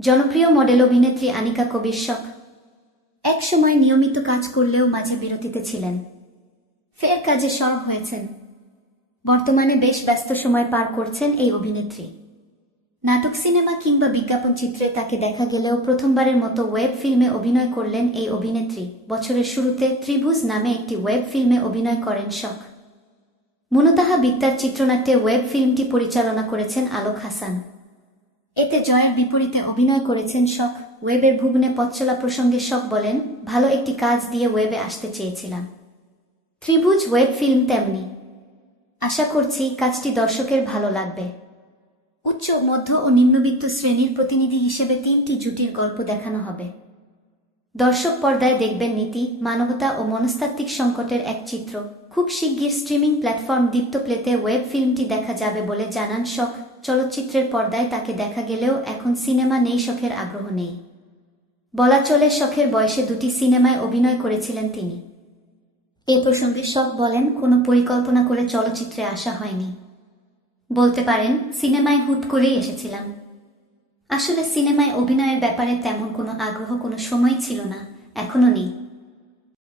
জনপ্রিয় মডেল অভিনেত্রী আনিকা কবির শখ। এক সময় নিয়মিত কাজ করলেও মাঝে বিরতিতে ছিলেন, ফের কাজে সরব হয়েছেন। বর্তমানে বেশ ব্যস্ত সময় পার করছেন এই অভিনেত্রী। নাটক, সিনেমা কিংবা বিজ্ঞাপন চিত্রে তাকে দেখা গেলেও প্রথমবারের মতো ওয়েব ফিল্মে অভিনয় করলেন এই অভিনেত্রী। বছরের শুরুতে ত্রিভুজ নামে একটি ওয়েব ফিল্মে অভিনয় করেন শখ। মুনতাহা বিত্তার চিত্রনাট্যে ওয়েব ফিল্মটি পরিচালনা করেছেন আলোক হাসান। এতে জয়ের বিপরীতে অভিনয় করেছেন শখ। ওয়েবের ভুবনে পথ চলা প্রসঙ্গে শখ বলেন, ভালো একটি কাজ দিয়ে ওয়েবে আসতে চেয়েছিলাম। ত্রিভুজ ওয়েব ফিল্ম তেমনি। আশা করছি কাজটি দর্শকের ভালো লাগবে। উচ্চ, মধ্য ও নিম্নবিত্ত শ্রেণীর প্রতিনিধি হিসেবে তিনটি জুটির গল্প দেখানো হবে। দর্শক পর্দায় দেখবেন নীতি, মানবতা ও মনস্তাত্ত্বিক সংকটের এক চিত্র। খুব শিগগির স্ট্রিমিং প্ল্যাটফর্ম দীপ্ত প্লেতে ওয়েব ফিল্মটি দেখা যাবে বলে জানান শখ। চলচ্চিত্রের পর্দায় তাকে দেখা গেলেও এখন সিনেমা নেই, শখের আগ্রহ নেই বলা চলে। শখের বয়সে দুটি সিনেমায় অভিনয় করেছিলেন তিনি। এ প্রসঙ্গে শখ বলেন, কোনো পরিকল্পনা করে চলচ্চিত্রে আসা হয়নি। বলতে পারেন সিনেমায় হুট করেই এসেছিলাম। আসলে সিনেমায় অভিনয়ের ব্যাপারে তেমন কোনো আগ্রহ কোনো সময় ছিল না, এখনো নেই।